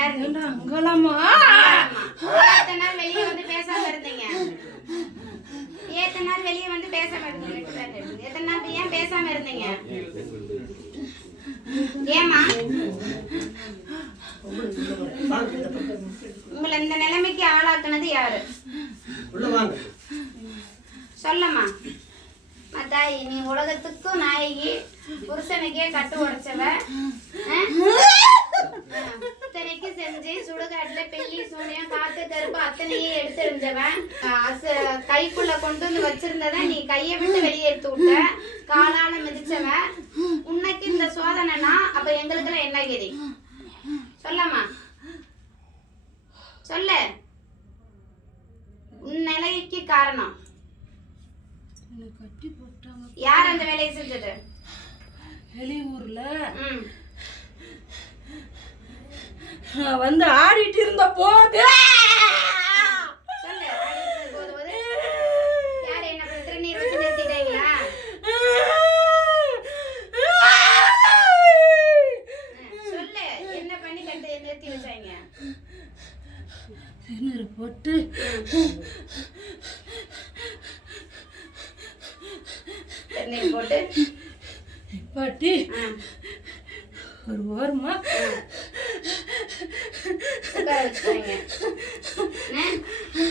யார் நீ? அங்கலாமா எத்தனை நாள் வெளியே வந்து பேசாம இருந்தீங்க? எத்தனை நாள் வெளியே வந்து பேசாம இருந்தீங்க? எத்தனை நாள் ஏன் பேசாம இருந்தீங்க? ஏமா உங்களை இந்த நிலைமைக்கு ஆளாக்குனது யாரு? சொல்லம்மா. தாய், நீ உலகத்துக்கும் நாயகி, புருஷனுக்கே கட்டு உடைச்சவ, இத்தனைக்கு செஞ்சு சுடுகாட்டுல பெல்லி சூனியம் காத்து கருப்பு அத்தனையே எடுத்துருந்தவன், கைக்குள்ள கொண்டு வந்து வச்சிருந்தத நீ கையை விட்டு வெளியே எடுத்து விட்ட, காலால மிதிச்சவன். உன்னைக்கு இந்த சோதனைனா அப்ப எங்களுக்கெல்லாம் என்ன கதி? சொல்லம்மா, சொல்ல. உன் நிலைக்கு காரணம் யார்? அந்த வேலையை செஞ்சது வெளியூர்ல வந்து ஆடிட்டு இருந்த போது சொல்லு. யார் என்ன திருநீர் வச்சு நிறுத்திட்டீங்களா? சொல்லு, என்ன பண்ணி கட்டு நிறுத்தி வச்சாங்க? திருநீர் போட்டு திருநீர் போட்டு பாட்டி ஒரு ஓரமா உட்கார வச்சுட்டாங்க.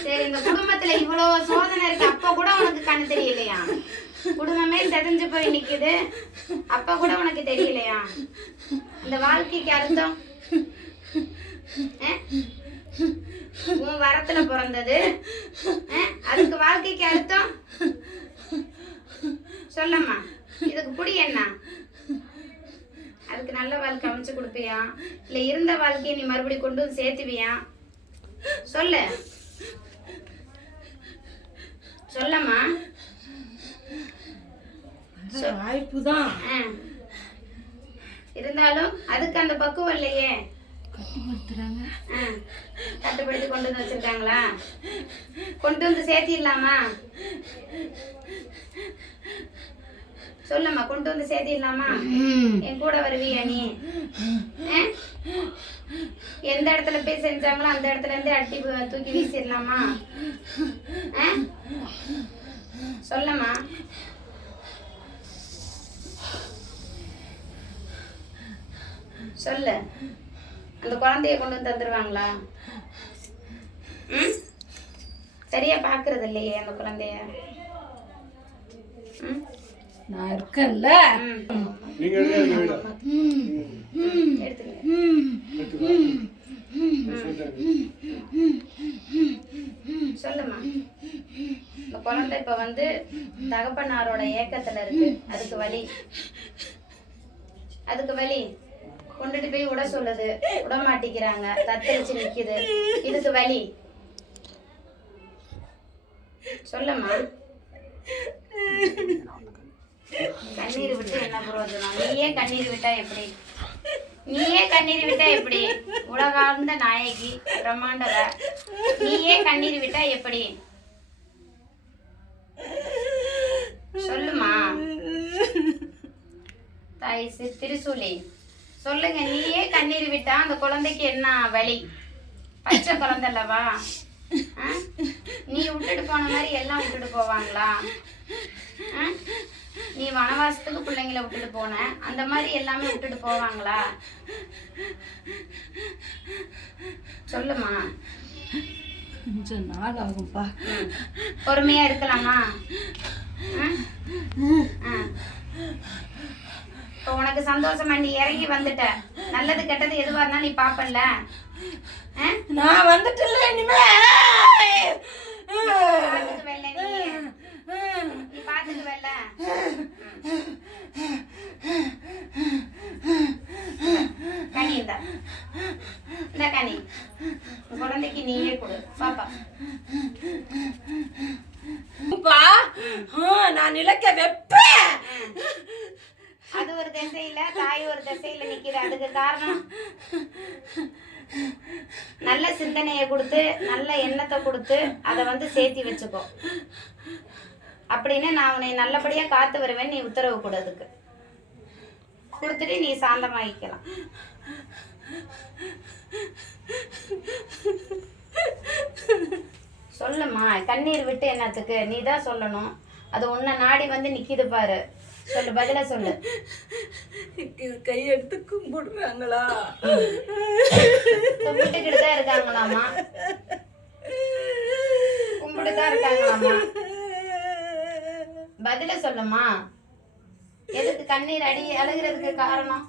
சரி, இந்த குடும்பத்துல இவ்வளவு சோதனை இருக்கு, அப்ப கூட உனக்கு கண்ணு தெரியலையா? குடும்பமே செதஞ்சு போய் நிக்குது, அப்ப கூட உனக்கு தெரியலையா? இந்த வாழ்க்கைக்கு அர்த்தம் உன் வரத்துல பிறந்தது, அதுக்கு வாழ்க்கைக்கு அர்த்தம் சொல்லம்மா. இதுக்கு புடி என்ன? அதுக்கு நல்ல வாழ்க்கை அமைச்சு கொடுப்பியா, இல்ல இருந்த வாழ்க்கையை நீ மறுபடியும் கொண்டு வந்து சேர்த்துவியா? சொல்லு, சொல்லம்மா. வாய்ப்புதான் இருந்தாலும் அதுக்கு அந்த பக்குவம் இல்லையே. கட்டுப்படுத்துறாங்க. கட்டுப்படுத்தி கொண்டு வந்து வச்சிருக்காங்களா? கொண்டு வந்து சேர்த்திடலாமா? சொல்லம்மா, கொண்டு வந்து சேர்த்திடலாமா? என் கூட வருவியா நீ? எந்த இடத்துல போய் செஞ்சாங்களோ அந்த இடத்துல இருந்து அட்டி தூக்கி வீசிடலாமா? சொல்லம்மா. சொல்லு. அந்த குழந்தைய கொண்டு வந்து தந்துருவாங்களா? சரியா பாக்குறது இல்லையே அந்த குழந்தைய. நான் இருக்கேன்ல. சொல்லுமா. இந்த குழந்தை இப்ப வந்து தகப்பனாரோட ஏக்கத்துல இருக்கு, அதுக்கு வலி, அதுக்கு வலி. கொண்டுட்டு போய் விட சொல்லுது, விட மாட்டிக்கிறாங்க, தத்தரிச்சு நிக்குது, இதுக்கு வலி. சொல்லம்மா. கண்ணீர் விட்டு என்ன பிரயோஜனம்? நீயே கண்ணீர் விட்டா எப்படி? நீயே கண்ணீர் விட்டா எப்படி? உலகார்ந்த நாயகி, பிரம்மாண்டவ, நீயே கண்ணீர் விட்டா எப்படி? சொல்லுமா. தாய் திருசூலி, சொல்லுங்க. நீயே கண்ணீர் விட்டா அந்த குழந்தைக்கு என்ன வலி? பச்சை குழந்தை அல்லவா? நீ விட்டுட்டு போன மாதிரி எல்லாம் விட்டுட்டு போவாங்களா? நீ வனவாசத்துக்கு பிள்ளைங்களை விட்டுட்டு போன, அந்த மாதிரி எல்லாமே விட்டுட்டு போவாங்களா? சொல்லுமா. கொஞ்சம் நாள் ஆகும்பா. பொறுமையா இருக்கலாமா? இப்போ உனக்கு சந்தோஷமா நீ இறங்கி வந்துட்ட, நல்லது கெட்டது எதுவா இருந்தாலும் நீ பாப்பல்ல. நான் வந்துட்டல, இனிமே நீ பாத்துக்குவல்ல. கனி இந்த கனி குழந்தைக்கு நீயே கொடு பாப்பா. நான் இலக்க வெப்பேன். அது ஒரு திசையில, தாய் ஒரு திசையில நிக்கிற. அதுக்கு காரணம் நல்ல சிந்தனையை கொடுத்து, நல்ல எண்ணத்தை கொடுத்து அதை வந்து சேர்த்தி வச்சுக்கோ. அப்படின்னு நான் உன்னை நல்லபடியா காத்து வருவேன், நீ உத்தரவு கொடு. அதுக்கு கொடுத்துட்டு நீ சாந்தமாகிக்கலாம். கண்ணீர் விட்டு என்னத்துக்கு? நீ தான் சொல்லணும். அது உன்னை நாடி வந்து நிக்குது பாரு. சொல்லு, பதில சொல்லு. கையெடுத்து கும்பிடுறாங்களா? கும்பிட்டுக்கிட்டு தான் இருக்காங்களாமா. கும்பிட்டு தான் இருக்காங்களாமா. பதில சொல்லுமா. எதுக்கு கண்ணீர் அழுகிறதுக்கு காரணம்?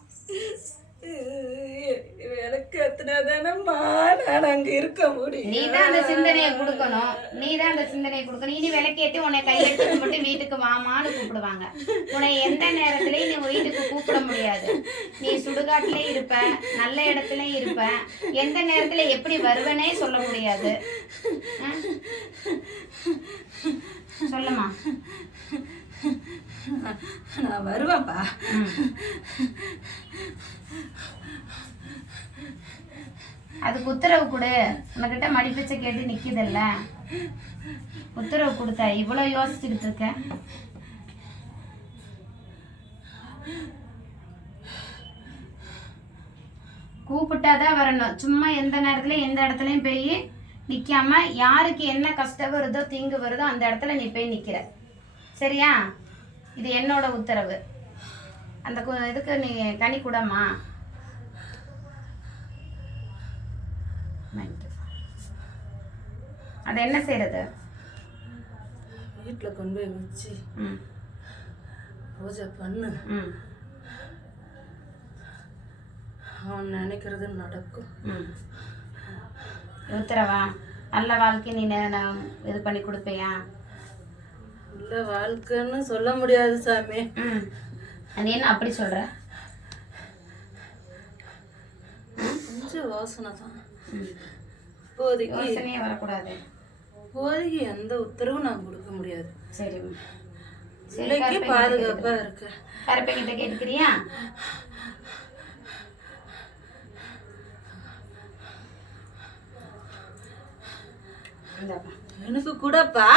விளக்கு எத்தனாதானம்மா நான் அங்க இருக்க முடியும். நீ தான் அந்த சிந்தனையை கொடுக்கணும். இனி விளக்கேற்றி உன்னை கையெழுத்து மட்டும் வீட்டுக்கு வாமான்னு கூப்பிடுவாங்க. உன்னை எந்த நேரத்திலையும் நீ வீட்டுக்கு கூப்பிட முடியாது. நீ சுடுகாட்டிலே இருப்ப, நல்ல இடத்துலயும் இருப்ப. எந்த நேரத்துல எப்படி வருவனே சொல்ல முடியாது. சொல்லுமா. நான் வருவேன்ப்பா. அதுக்கு உத்தரவு கொடு. உன்கிட்ட மடிப்பிச்சை கேட்டு நிக்குதல்ல, உத்தரவு கொடுத்த. இவ்வளவு யோசிச்சுக்கிட்டு இருக்க. கூப்பிட்டாதான் வரணும். சும்மா எந்த நேரத்துல எந்த இடத்துலயும் போய் நிக்காம, யாருக்கு என்ன கஷ்டம் வருதோ தீங்கு வருதோ அந்த இடத்துல நீ போய் நிக்கிற. சரியா? இது என்னோட உத்தரவு. அந்த இதுக்கு நீ கனி கூடமா. அது என்ன செய்யறது? வீட்டில் கொண்டு போய் வச்சு பூஜை பண்ணு. அவன் நினைக்கிறது நடக்கும். உத்தரவா? நல்ல வாழ்க்கை நீ இது பண்ணி கொடுப்பியா? நல்ல வாழ்க்கைன்னு சொல்ல முடியாது சாமி. நீ என்ன அப்படி சொல்ற? கொஞ்சம் யோசனை தான். இப்போதைக்கு யோசனையே வரக்கூடாது. இப்போதைக்கு எந்த உத்தரவும் நான் கொடுக்க முடியாது. சரி, சிலைக்கு பாதுகாப்பா இருக்கு. கருப்பை கிட்ட கேட்டுக்கிறியா? எனக்கு கூடப்பா.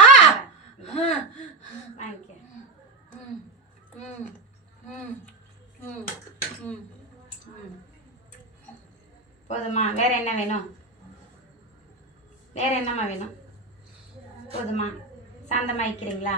போதுமா? வேற என்ன வேணும்? வேற என்னம்மா வேணும்? போதுமா? சாந்தமா இருக்கிறீங்களா?